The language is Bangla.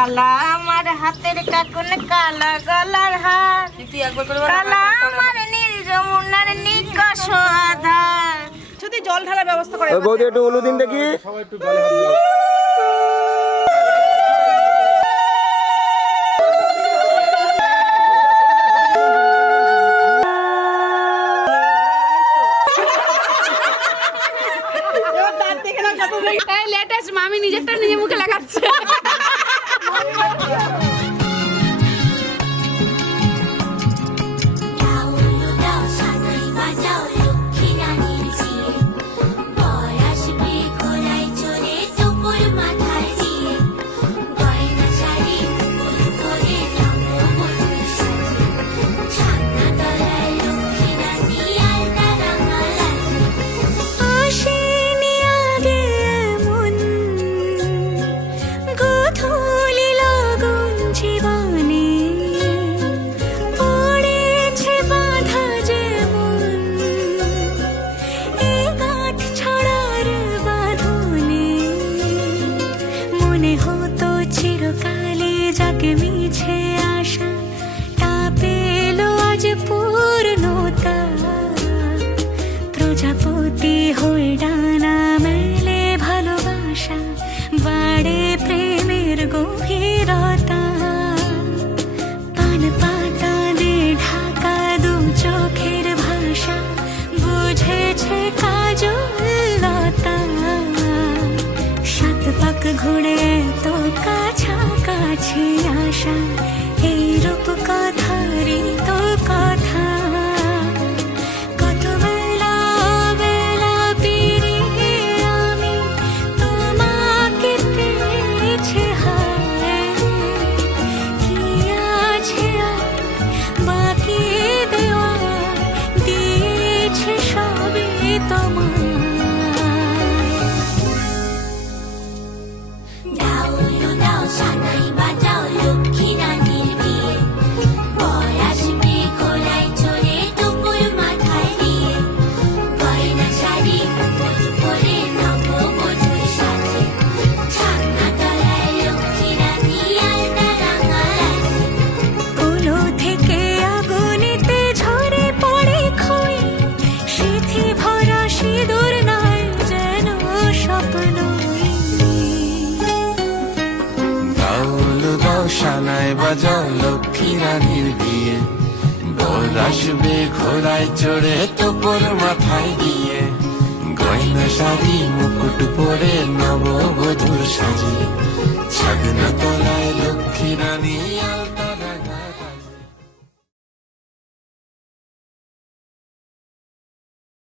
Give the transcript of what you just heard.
কালা আমার হাতের কাকুন কালা গলার হার, কালা আমার নীল যমুনার নিকষ আধার। যদি জল ঢালার ব্যবস্থা করে বৌদি একটু উলু দিন দেখি। সবাই একটু জলে হাত দিন। লেটেস্ট মামি নিজেরটা নিজে মুখে লাগাচ্ছে। প্রজাপতি হয়ে ডানা মেলে ভালোবাসা, বাড়ে প্রেমের গভীরতা। পান পাতা দিয়ে ঢাকা দু চোখের ভাষা, বুঝেছে কাজলতা। সাত পাক ঘুরে তো কাছাকাছি আসা, এই রূপ কথারই তো কথা। সানায় বাজাও লক্ষ্মী রানীর বিয়ে, বর আসবে ঘোড়ায় চড়ে তোপর মাথায় দিয়ে, গয়না শাড়ি মুকুট পরে নববধূর সাজে, ছাদনা তলায় লক্ষ্মী রানী আলতা।